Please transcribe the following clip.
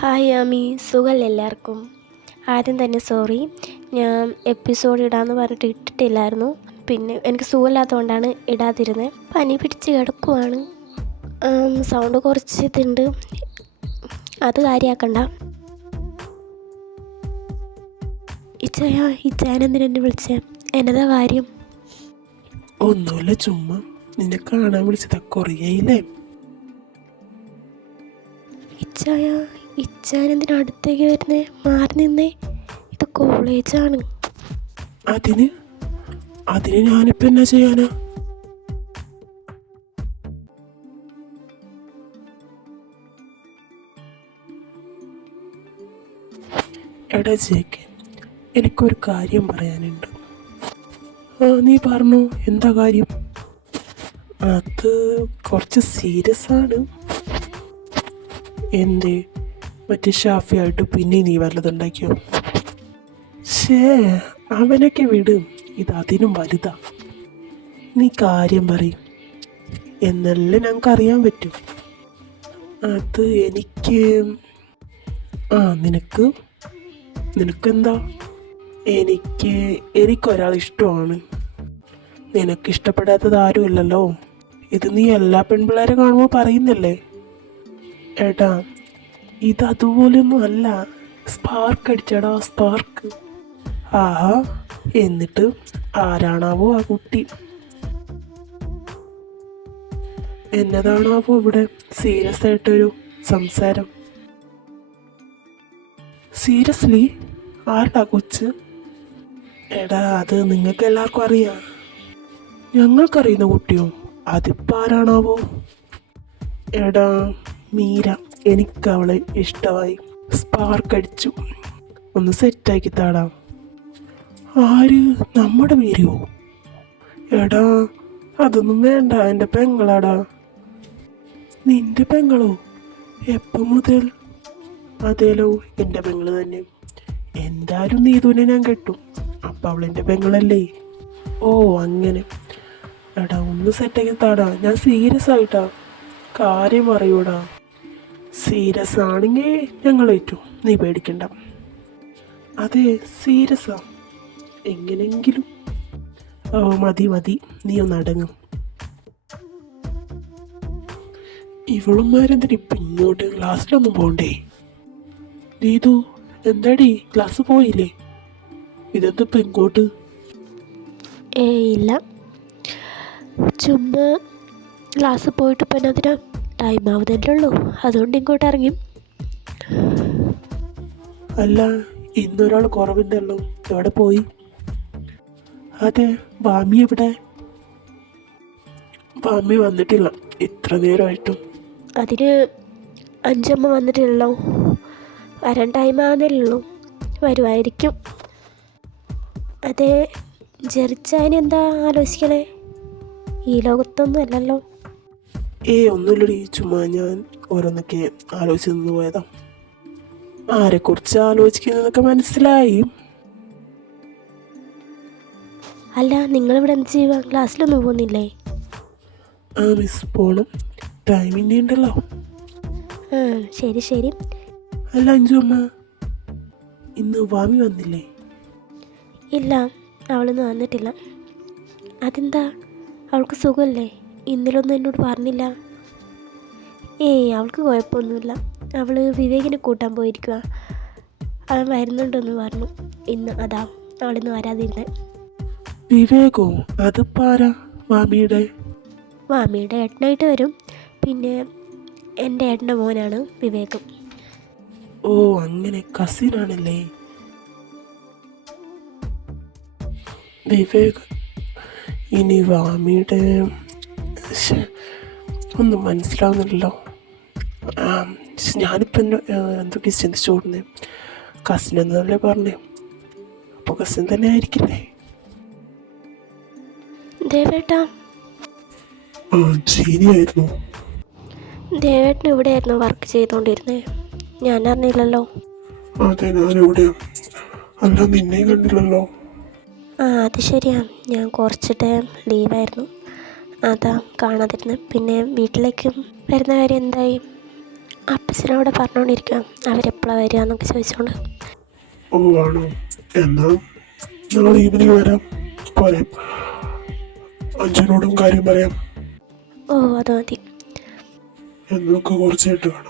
Hi Ami, സുഖമല്ല എല്ലാവർക്കും. ആദ്യം തന്നെ സോറി, ഞാൻ എപ്പിസോഡ് ഇടാമെന്ന് പറഞ്ഞിട്ട് ഇട്ടിട്ടില്ലായിരുന്നു. പിന്നെ എനിക്ക് സുഖമില്ലാത്തതുകൊണ്ടാണ് ഇടാതിരുന്നത്. പനി പിടിച്ച് കിടക്കുവാണ്. സൗണ്ട് കുറച്ച് ഇതുണ്ട്, അത് കാര്യമാക്കണ്ട. ഇച്ചാനെന്തിനാ എന്നെ വിളിച്ചേ? എന്നതാ കാര്യം? ഒന്നുമില്ല, ചുമ്മാ നിന്നെ കാണാൻ വിളിച്ചതാ. കുറേയില്ലേ ഇച്ചാനെന്തിനാ അടുത്തേക്ക് വരുന്നേ? മാറി നിന്നേ, ഇത് കോളേജാണ്. അതിന് ഞാനിപ്പോ എന്നാ ചെയ്യാനാ? എടാ ജേക്ക്, എനിക്കൊരു കാര്യം പറയാനുണ്ട്. നീ പറഞ്ഞു, എന്താ കാര്യം? അത് കുറച്ച് സീരിയസ് ആണ്. എന്തേ, മറ്റേ ഷാഫിയായിട്ട് പിന്നെ നീ വല്ലതുണ്ടാക്കിയോ? അവനൊക്കെ വിടും, ഇത് അതിനും വലുതാ. നീ കാര്യം പറയും, എന്നല്ലേ ഞങ്ങൾക്ക് അറിയാൻ പറ്റും. അത് നിനക്കെന്താ? എനിക്കൊരാൾ ഇഷ്ടമാണ്. നിനക്കിഷ്ടപ്പെടാത്തത് ആരുമില്ലല്ലോ. ഇത് നീ എല്ലാ പെൺപിള്ളേരെ കാണുമ്പോൾ പറയുന്നില്ലേ? എടാ, ഇത് അതുപോലെയൊന്നും അല്ല. Spark അടിച്ചടാ, spark. ആഹാ, എന്നിട്ട് ആരാണാവോ ആ കുട്ടി? എന്നതാണാവോ ഇവിടെ സീരിയസ് ആയിട്ടൊരു സംസാരം? സീരിയസ്ലി, ആരുടെ കൊച്ച്? എടാ, അത് നിങ്ങൾക്ക് എല്ലാവർക്കും അറിയാം. ഞങ്ങൾക്കറിയുന്ന കുട്ടിയോ? അതിപ്പോൾ ആരാണാവോ? എടാ മീര, എനിക്കവളെ ഇഷ്ടമായി. സ്പാർക്ക് അടിച്ചു. ഒന്ന് സെറ്റാക്കി താടാ. ആര്? നമ്മുടെ മീരയോ? എടാ, അതൊന്നും വേണ്ട, എൻ്റെ പെങ്ങളാടാ. നിന്റെ പെങ്ങളോ? എപ്പം മുതൽ? അതേലോ, എൻ്റെ പെങ്ങള് തന്നെ. എന്തായാലും നീതുവിനെ ഞാൻ കെട്ടും. അപ്പം അവളെൻ്റെ പെങ്ങളല്ലേ? ഓ അങ്ങനെ. എടാ, ഒന്ന് സെറ്റാക്കി താടാ. ഞാൻ സീരിയസ് ആയിട്ടാ, കാര്യം പറയൂടാ. സീരിയസ് ആണെങ്കിൽ ഞങ്ങൾ ഏറ്റു, നീ പേടിക്കണ്ട. അതെ, സീരിയസാ. എങ്ങനെങ്കിലും. ഓ മതി, നീ ഒന്ന് അടങ്ങും. ഇവളുമാരെന്തിന് ഇപ്പം ഇങ്ങോട്ട്? ക്ലാസ്സിലൊന്നും പോണ്ടേ? നീതു, എന്താടി ക്ലാസ് പോയില്ലേ? ഇതെന്തിപ്പം ഇങ്ങോട്ട്? ഇല്ല, ചുമ്മാ ക്ലാസ് പോയിട്ട് ഇപ്പം അതിനാ ടൈം ആവുന്നല്ലേ ഉള്ളൂ, അതുകൊണ്ട് ഇങ്ങോട്ട് ഇറങ്ങി. അല്ല, ഇന്നൊരാൾ കുറവുണ്ടല്ലോ, എവിടെ പോയി? അതെ, വാമി എവിടെ? വാമി വന്നിട്ടില്ല ഇത്ര നേരമായിട്ടും. അതിന് അഞ്ചമ്മ വന്നിട്ടില്ലല്ലോ, വരാൻ ടൈം ആവുന്നില്ലല്ലോ. വരുമായിരിക്കും. അതെ, ജെറിച്ചാൻ എന്താ ആലോചിക്കണേ? ഈ ലോകത്തൊന്നും അല്ലല്ലോ. ഒന്നുമില്ലടി, ചുമ്മാ ഞാൻ ഓരോന്നൊക്കെ ആലോചിച്ച് നിന്ന് പോയതാ. ആരെക്കുറിച്ച് ആലോചിക്കുന്നതൊക്കെ മനസ്സിലായി. അല്ല, നിങ്ങളിവിടെ എന്ത് ചെയ്യുക? ക്ലാസ്സിലൊന്നും പോകുന്നില്ലേ? മിസ്, പോണം. ടൈം ഇനി ഉണ്ടല്ലോ. ശരി. അല്ല അഞ്ചു അമ്മ, ഇന്ന് വാമി വന്നില്ലേ? ഇല്ല, അവളൊന്നും വന്നിട്ടില്ല. അതെന്താ, അവൾക്ക് സുഖമല്ലേ? ഇന്നലൊന്നും എന്നോട് പറഞ്ഞില്ല. അവൾക്ക് കുഴപ്പമൊന്നുമില്ല. അവൾ വിവേകിനെ കൂട്ടാൻ പോയിരിക്കുക. അവൻ വരുന്നുണ്ടെന്ന് പറഞ്ഞു ഇന്ന്, അതാ അവളിന്ന് വരാതിരുന്നേ. വിവേകോ? അതിപ്പോ ആരാ? മാമിയുടെ ഏട്ടനായിട്ട് വരും. പിന്നെ എൻ്റെ ഏട്ടൻ്റെ മോനാണ് വിവേകം. ഓ അങ്ങനെ, കസിനാണല്ലേ വിവേക്. ഇനി വാമിയുടെ ഒന്നും മനസ്സിലാവുന്നില്ലല്ലോ. ഞാനിപ്പോൾ എന്തൊക്കെ ചിന്തിച്ചോടുന്നേ? കസിൻ എന്നല്ലേ പറഞ്ഞേ, അപ്പോൾ കസിൻ തന്നെ ആയിരിക്കില്ലേ? ദേവേട്ടാ. ശരിയായിരുന്നു. ദേവേട്ടൻ ഇവിടെയായിരുന്നു വർക്ക് ചെയ്തുകൊണ്ടിരുന്നേ, ഞാൻ അറിഞ്ഞില്ലല്ലോ. അതെ, ഞാനിവിടെ. അല്ല, നിന്നെ കണ്ടില്ലല്ലോ. അത് ശരിയാ, ഞാൻ കുറച്ച് ടൈം ലീവായിരുന്നു. അതാ കാണാതിരുന്ന്. പിന്നെ വീട്ടിലേക്ക് വരുന്ന കാര്യം എന്തായി? അപ്പച്ചനോട് പറഞ്ഞുകൊണ്ടിരിക്കുക അവരെപ്പോഴാണ് വരിക എന്നൊക്കെ ചോദിച്ചുകൊണ്ട്. ഓ ആണോ, എന്നാ ഞങ്ങൾ ഈവനിങ് വരാം. പറയാം, അഞ്ചിനോടും കാര്യം പറയാം. ഓ അത് മതി. എന്നൊക്കെ കുറച്ചായിട്ട് കാണാം.